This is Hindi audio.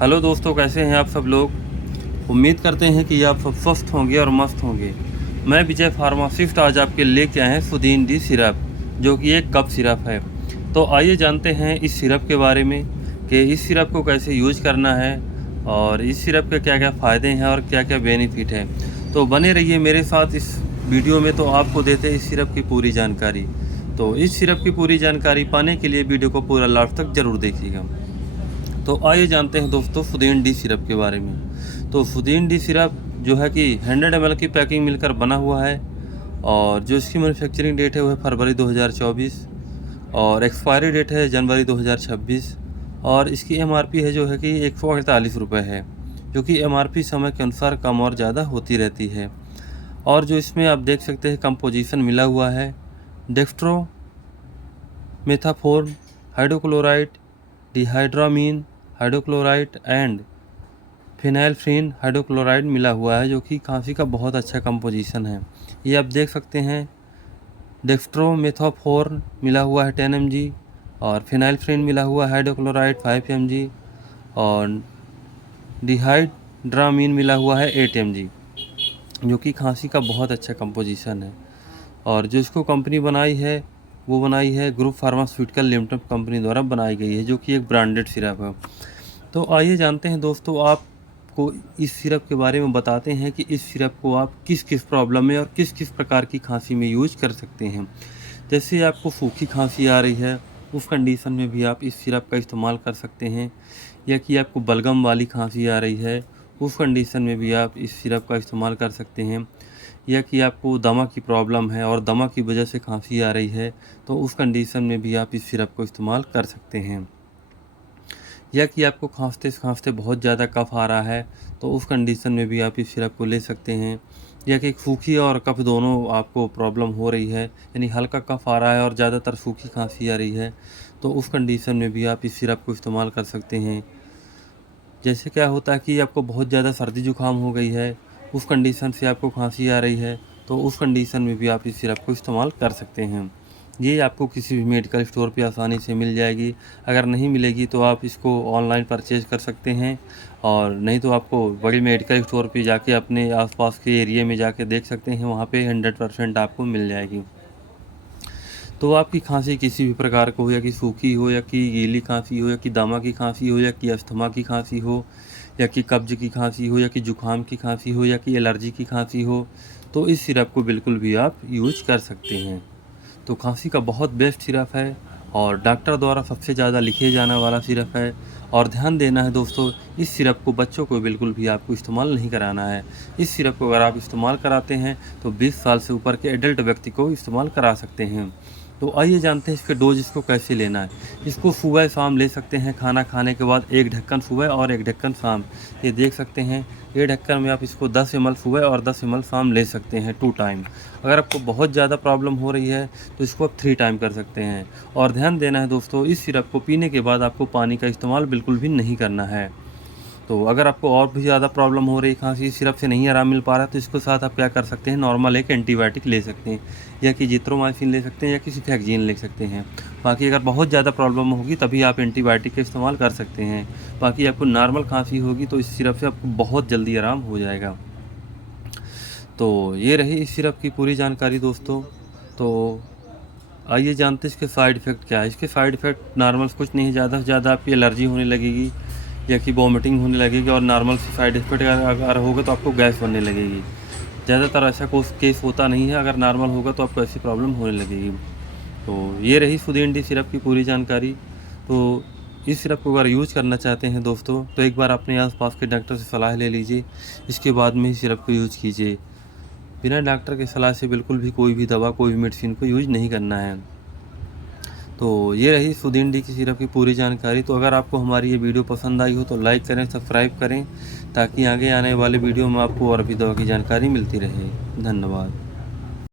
हेलो दोस्तों, कैसे हैं आप सब लोग। उम्मीद करते हैं कि आप सब स्वस्थ होंगे और मस्त होंगे। मैं विजय फार्मासिस्ट आज आपके लेके आए हैं फुदीन डी सिरप, जो कि एक कप सिरप है। तो आइए जानते हैं इस सिरप के बारे में कि इस सिरप को कैसे यूज करना है और इस सिरप के क्या क्या फ़ायदे हैं और क्या क्या बेनिफिट है। तो बने रहिए मेरे साथ इस वीडियो में, तो आपको देते हैं इस सिरप की पूरी जानकारी। तो इस सिरप की पूरी जानकारी पाने के लिए वीडियो को पूरा लास्ट तक ज़रूर देखिएगा। तो आइए जानते हैं दोस्तों फुदीन डी सिरप के बारे में। तो फुदीन डी सिरप जो है कि 100 ml की पैकिंग मिलकर बना हुआ है और जो इसकी मैन्युफैक्चरिंग डेट है वो है फरवरी 2024 और एक्सपायरी डेट है जनवरी 2026 और इसकी एमआरपी है जो है कि 148 रुपये है, जो कि एमआरपी समय के अनुसार कम और ज़्यादा होती रहती है। और जो इसमें आप देख सकते हैं कंपोजिशन मिला हुआ है dextromethorphan hydrochloride diphenhydramine hydrochloride and phenylephrine hydrochloride मिला हुआ है, जो कि खांसी का बहुत अच्छा कंपोजिशन है। ये आप देख सकते हैं डेक्स्ट्रोमेथोफोर्न मिला हुआ है 10 mg और फिनाइलफ्रीन मिला हुआ है हाइड्रोक्लोराइड 5 mg और डिहाइड्रामीन मिला हुआ है 8 mg, जो कि खांसी का बहुत अच्छा कंपोजिशन है। और जो इसको कंपनी बनाई है वो बनाई है ग्रुप फार्मास्यूटिकल लिमिटेड कंपनी द्वारा बनाई गई है, जो कि एक ब्रांडेड सिरप है। तो आइए जानते हैं दोस्तों, आपको इस सिरप के बारे में बताते हैं कि इस सिरप को आप किस किस प्रॉब्लम में और किस किस प्रकार की खांसी में यूज कर सकते हैं। जैसे आपको सूखी खांसी आ रही है, उस कंडीशन में भी आप इस सिरप का इस्तेमाल कर सकते हैं, या कि आपको बलगम वाली खांसी आ रही है, उस कंडीशन में भी आप इस सिरप का इस्तेमाल कर सकते हैं, या कि आपको दमा की प्रॉब्लम है और दमा की वजह से खांसी आ रही है, तो उस कंडीशन में भी आप इस सिरप को इस्तेमाल कर सकते हैं। या कि आपको खांसते खांसते बहुत ज़्यादा कफ आ रहा है, तो उस कंडीशन में भी आप इस सिरप को ले सकते हैं। या कि सूखी और कफ दोनों आपको प्रॉब्लम हो रही है, यानी हल्का कफ आ रहा है और ज़्यादातर सूखी खांसी आ रही है, तो उस कंडीशन में भी आप इस सिरप को इस्तेमाल कर सकते हैं। जैसे क्या होता है कि आपको बहुत ज़्यादा सर्दी जुकाम हो गई है, उस कंडीशन से आपको खांसी आ रही है, तो उस कंडीशन में भी आप इस सिरप को इस्तेमाल कर सकते हैं। ये आपको किसी भी मेडिकल स्टोर पे आसानी से मिल जाएगी। अगर नहीं मिलेगी तो आप इसको ऑनलाइन परचेज़ कर सकते हैं, और नहीं तो आपको बड़ी मेडिकल स्टोर पे जाके अपने आसपास के एरिया में जाके देख सकते हैं, वहाँ पे 100% आपको मिल जाएगी। तो आपकी खांसी किसी भी प्रकार को हो, या कि सूखी हो, या कि गीली खांसी हो, या कि दमा की खांसी हो, या कि अस्थमा की खांसी हो, या कि कब्ज की खांसी हो, या कि जुकाम की खांसी हो, या कि एलर्जी की खांसी हो, तो इस सिरप को बिल्कुल भी आप यूज कर सकते हैं। तो खांसी का बहुत बेस्ट सिरप है और डॉक्टर द्वारा सबसे ज़्यादा लिखे जाने वाला सिरप है। और ध्यान देना है दोस्तों, इस सिरप को बच्चों को बिल्कुल भी आपको इस्तेमाल नहीं कराना है। इस सिरप को अगर आप इस्तेमाल कराते हैं तो 20 साल से ऊपर के एडल्ट व्यक्ति को इस्तेमाल करा सकते हैं। तो आइए जानते हैं इसके डोज इसको कैसे लेना है। इसको सुबह शाम ले सकते हैं, खाना खाने के बाद 1 ढक्कन सुबह और 1 ढक्कन शाम। ये देख सकते हैं, ये ढक्कन में आप इसको 10 ml सुबह और 10 ml शाम ले सकते हैं 2 टाइम। अगर आपको बहुत ज़्यादा प्रॉब्लम हो रही है तो इसको आप 3 टाइम कर सकते हैं। और ध्यान देना है दोस्तों, इस सिरप को पीने के बाद आपको पानी का इस्तेमाल बिल्कुल भी नहीं करना है। तो अगर आपको और भी ज़्यादा प्रॉब्लम हो रही है, खांसी सिरप से नहीं आराम मिल पा रहा है, तो इसके साथ आप क्या कर सकते हैं, नॉर्मल एक एंटीबायोटिक ले सकते हैं, या कि जिथ्रोमाइसिन ले सकते हैं, या किसी फैक्जीन ले सकते हैं। बाकी अगर बहुत ज़्यादा प्रॉब्लम होगी तभी आप एंटीबायोटिक का इस्तेमाल कर सकते हैं। बाकी आपको नॉर्मल खांसी होगी तो इस सिरप से आपको बहुत जल्दी आराम हो जाएगा। तो ये रही इस सिरप की पूरी जानकारी दोस्तों। तो आइए जानते हैं इसके साइड इफ़ेक्ट क्या है। इसके साइड इफ़ेक्ट नॉर्मल कुछ नहीं, ज़्यादा से ज़्यादा आपकी एलर्जी होने लगेगी, या कि वॉमिटिंग होने लगेगी, और नॉर्मल सी साइड इफ़ेक्ट अगर होगा तो आपको गैस बनने लगेगी। ज़्यादातर ऐसा कोई केस होता नहीं है, अगर नॉर्मल होगा तो आपको ऐसी प्रॉब्लम होने लगेगी। तो ये रही फुदीन डी सिरप की पूरी जानकारी। तो इस सिरप को अगर यूज़ करना चाहते हैं दोस्तों, तो एक बार अपने आसपास के डॉक्टर से सलाह ले लीजिए, इसके बाद में ही सिरप को यूज़ कीजिए। बिना डॉक्टर की सलाह से बिल्कुल भी कोई भी दवा, कोई भी मेडिसिन को यूज़ नहीं करना है। तो ये रही फुदीन डी की सिरप की पूरी जानकारी। तो अगर आपको हमारी ये वीडियो पसंद आई हो तो लाइक करें, सब्सक्राइब करें, ताकि आगे आने वाले वीडियो में आपको और भी दवा की जानकारी मिलती रहे। धन्यवाद।